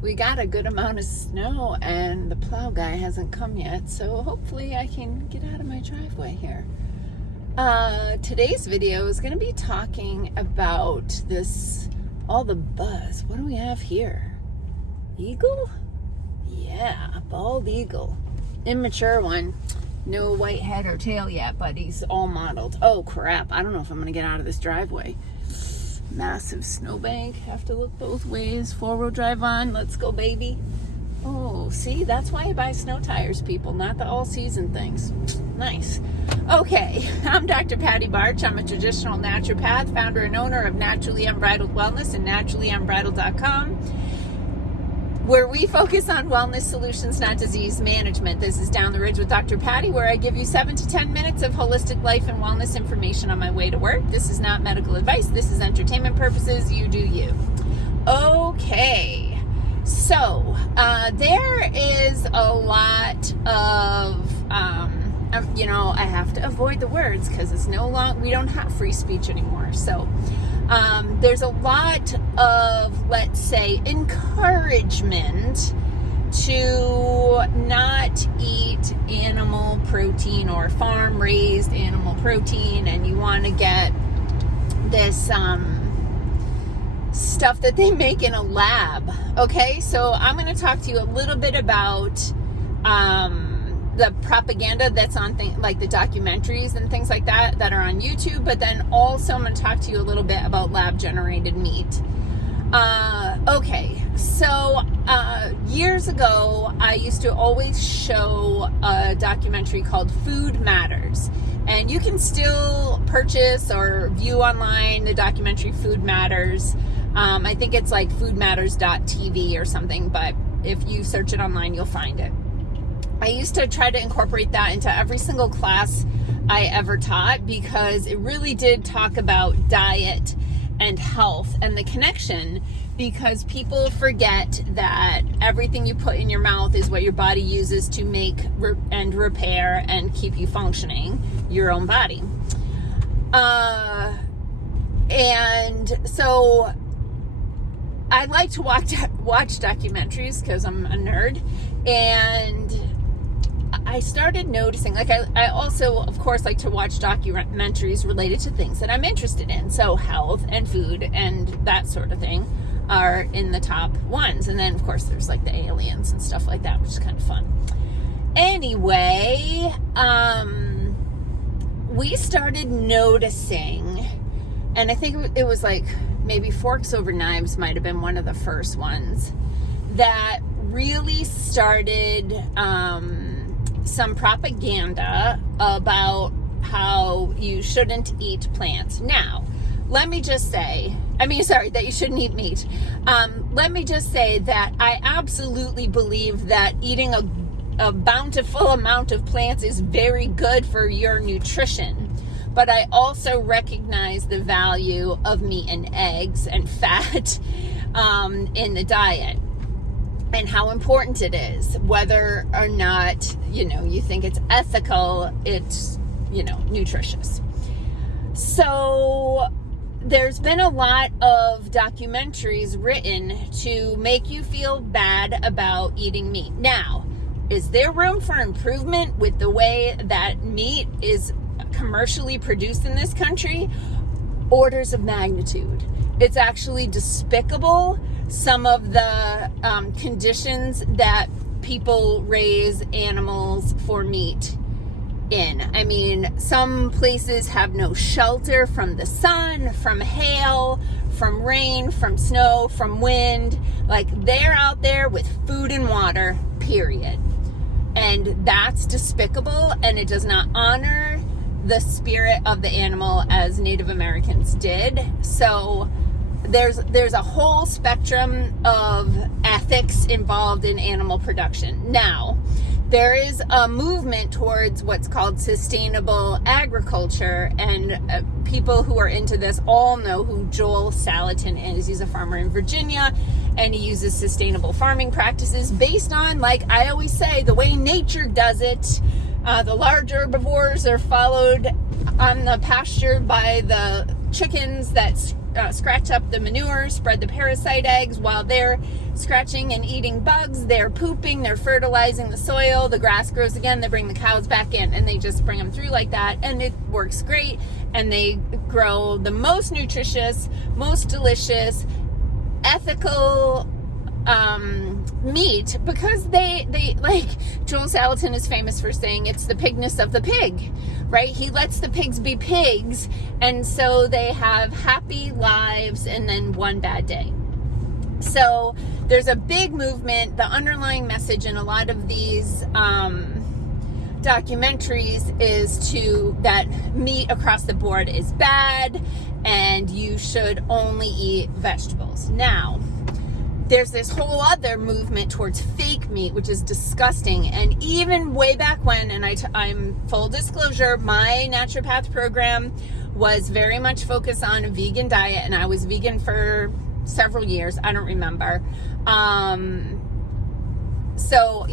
we got a good amount of snow and the plow guy hasn't come yet, so hopefully I can get out of my driveway here. Today's video is going to be talking about all the buzz. What do we have here? Eagle? Yeah, bald eagle. Immature one. No white head or tail yet, but he's all mottled. Oh crap, I don't know if I'm going to get out of this driveway. Massive snowbank. Have to look both ways. 4-wheel drive on. Let's go, baby. Oh, see, that's why I buy snow tires, people, not the all-season things. Nice. Okay, I'm Dr. Patty Barch. I'm a traditional naturopath, founder and owner of Naturally Unbridled Wellness and naturallyunbridled.com, where we focus on wellness solutions, not disease management. This is Down the Ridge with Dr. Patty, where I give you 7 to 10 minutes of holistic life and wellness information on my way to work. This is not medical advice. This is entertainment purposes. You do you. Okay. So, there is a lot of, I have to avoid the words because it's we don't have free speech anymore. So, there's a lot of, let's say, encouragement to not eat animal protein or farm-raised animal protein, and you want to get this, stuff that they make in a lab. Okay, so I'm going to talk to you a little bit about the propaganda that's on like the documentaries and things like that are on YouTube, but then also I'm going to talk to you a little bit about lab generated meat. Okay, so years ago I used to always show a documentary called Food Matters, and you can still purchase or view online the documentary Food Matters. I think it's like foodmatters.tv or something, but if you search it online, you'll find it. I used to try to incorporate that into every single class I ever taught because it really did talk about diet and health and the connection, because people forget that everything you put in your mouth is what your body uses to make and repair and keep you functioning, your own body. And so I like to watch documentaries because I'm a nerd, and I started noticing, like I also, of course, like to watch documentaries related to things that I'm interested in. So health and food and that sort of thing are in the top ones. And then, of course, there's like the aliens and stuff like that, which is kind of fun. Anyway, we started noticing, and I think it was like maybe Forks Over Knives might have been one of the first ones that really started some propaganda about how you shouldn't eat plants. Now, let me just say, that you shouldn't eat meat. Let me just say that I absolutely believe that eating a bountiful amount of plants is very good for your nutrition. But I also recognize the value of meat and eggs and fat in the diet, and how important it is, whether or not, you think it's ethical, it's, nutritious. So there's been a lot of documentaries written to make you feel bad about eating meat. Now, is there room for improvement with the way that meat is commercially produced in this country? Orders of magnitude. It's actually despicable, some of the conditions that people raise animals for meat in. Some places have no shelter from the sun, from hail, from rain, from snow, from wind. Like, they're out there with food and water, period. And that's despicable, and it does not honor the spirit of the animal as Native Americans did. So there's a whole spectrum of ethics involved in animal production. Now, there is a movement towards what's called sustainable agriculture, and people who are into this all know who Joel Salatin is. He's a farmer in Virginia, and he uses sustainable farming practices based on, like I always say, the way nature does it. The large herbivores are followed on the pasture by the chickens that scratch up the manure, spread the parasite eggs. While they're scratching and eating bugs, they're pooping, they're fertilizing the soil, the grass grows again, they bring the cows back in, and they just bring them through like that, and it works great. And they grow the most nutritious, most delicious, ethical meat, because they like, Joel Salatin is famous for saying it's the pigness of the pig, right? He lets the pigs be pigs, and so they have happy lives and then one bad day. So there's a big movement. The underlying message in a lot of these documentaries is that meat across the board is bad and you should only eat vegetables. Now, there's this whole other movement towards fake meat, which is disgusting. And even way back when, and I'm full disclosure, my naturopath program was very much focused on a vegan diet, and I was vegan for several years. I don't remember. So,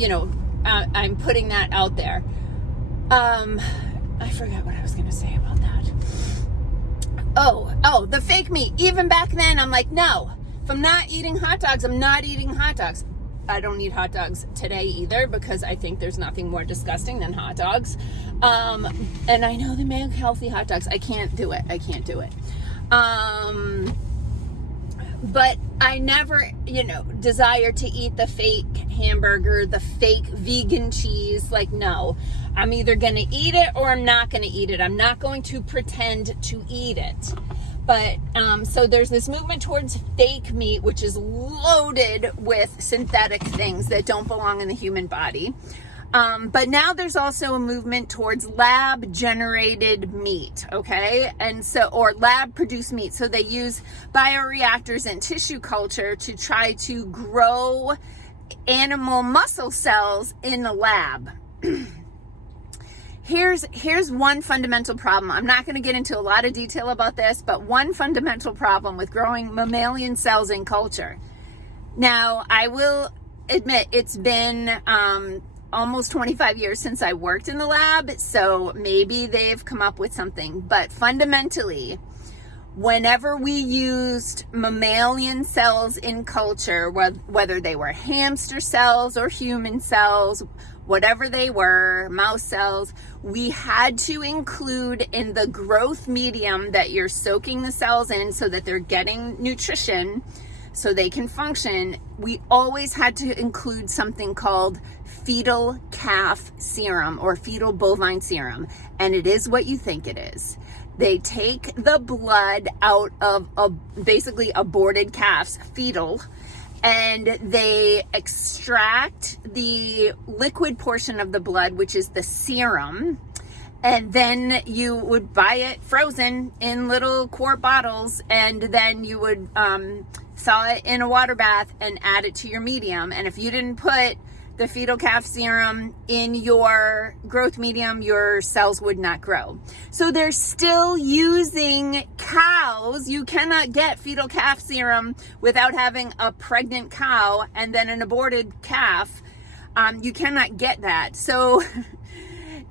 I'm putting that out there. I forgot what I was going to say about that. Oh, the fake meat. Even back then, I'm like, no. If I'm not eating hot dogs, I'm not eating hot dogs. I don't eat hot dogs today either, because I think there's nothing more disgusting than hot dogs. And I know they make healthy hot dogs. I can't do it. But I never, desire to eat the fake hamburger, the fake vegan cheese. Like, no, I'm either going to eat it or I'm not going to eat it. I'm not going to pretend to eat it. But so there's this movement towards fake meat, which is loaded with synthetic things that don't belong in the human body. But now there's also a movement towards lab generated meat, okay? Or lab produced meat. So they use bioreactors and tissue culture to try to grow animal muscle cells in the lab. Here's one fundamental problem. I'm not going to get into a lot of detail about this, but one fundamental problem with growing mammalian cells in culture. Now, I will admit it's been almost 25 years since I worked in the lab, so maybe they've come up with something. But fundamentally, whenever we used mammalian cells in culture, whether they were hamster cells or human cells, whatever they were, mouse cells, we had to include in the growth medium that you're soaking the cells in so that they're getting nutrition so they can function. We always had to include something called fetal calf serum or fetal bovine serum. And it is what you think it is. They take the blood out of basically aborted calves, fetal, and they extract the liquid portion of the blood, which is the serum, and then you would buy it frozen in little quart bottles, and then you would thaw it in a water bath and add it to your medium. And if you didn't put the fetal calf serum in your growth medium, your cells would not grow. So they're still using cows. You cannot get fetal calf serum without having a pregnant cow and then an aborted calf. You cannot get that. So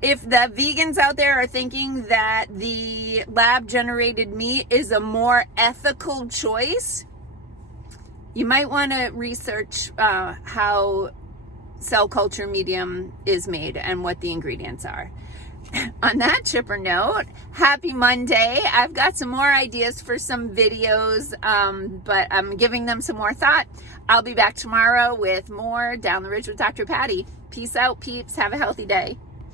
if the vegans out there are thinking that the lab generated meat is a more ethical choice, you might want to research how cell culture medium is made and what the ingredients are. On that chipper note, happy Monday. I've got some more ideas for some videos, but I'm giving them some more thought. I'll be back tomorrow with more Down the Ridge with Dr. Patty. Peace out, peeps. Have a healthy day.